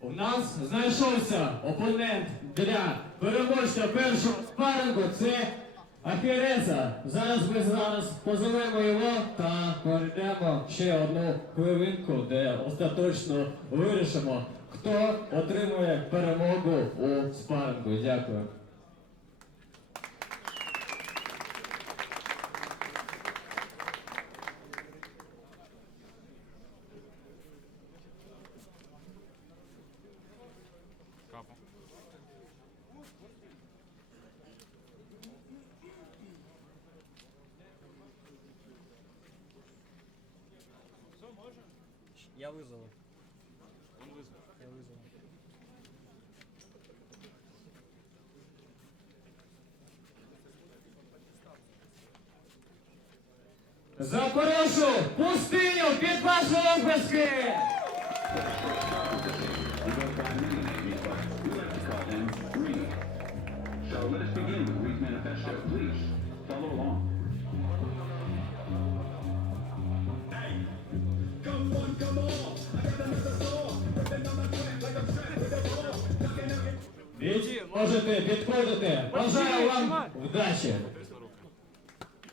У нас знайшовся опонент для переможця першого спарингу. Це Ахіреса. Зараз ми зараз позовемо його та перейдемо ще одну хвилинку, де остаточно вирішимо, хто отримує перемогу у спарингу. Дякую. Я вызову. Он вызвал. Я вызову. Запорошу пустиню під ваші обласки! So let us begin with the Reef Manifesto. Please follow along. Бійці, можете підходити. Бажаю вам вдачі.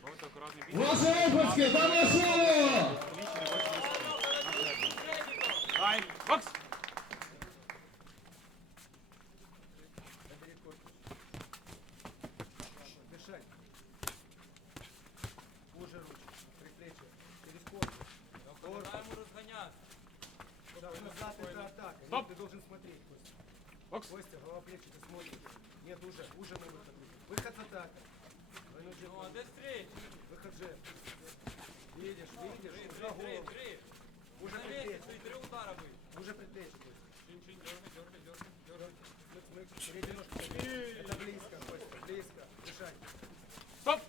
Просто аккуратный бить. Ваші обласки, та вашу! Ай, бокс! Дышать. Уже ручки. Предплечье. Через корпус. Корпус. Да, назад это атака. Нет, Стоп. ты должен смотреть, Костя. Голова плечи, ты смотришь. Нет, уже, уже на выход. Выход атака. Вынужден. Ну, а Выход же. Видишь, видишь, уже голову. Уже предплечье. Уже предплечье. Костя. Мы- мы- переднюю ножку. Это близко, Костя, близко. Дышать. Стоп!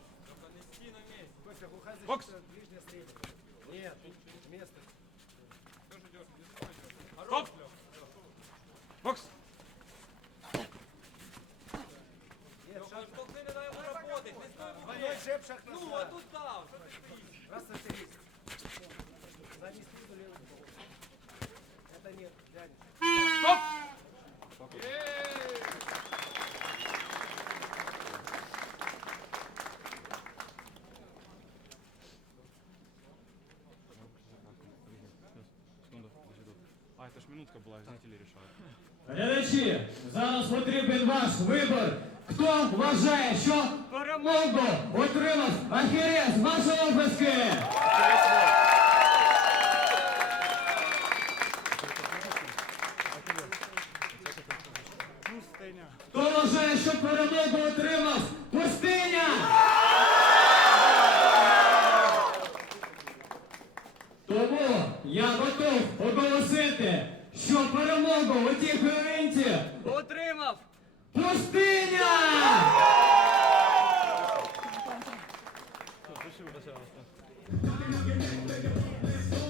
Костя, глухая Бокс. защита, ближняя средняя. Нет, место. Стоп! Бокс! Нет, шаг. Двойной джеб, шаг назад. Ну, а тут Раз, остановись. Задний спину, левый бок. Это нет, тянешь. Стоп! Секунду, подожди. А, это ж минутка была, зрители решают. Глядачі, зараз потрібен ваш вибір. Хто вважає, що перемогу отримав Ахірець? Ваші обласки! Хто вважає, що перемогу отримав пустиня? Тому я готов оголосити, що перемогу у тій хвилинці отримав пустиня! Спасибо большое.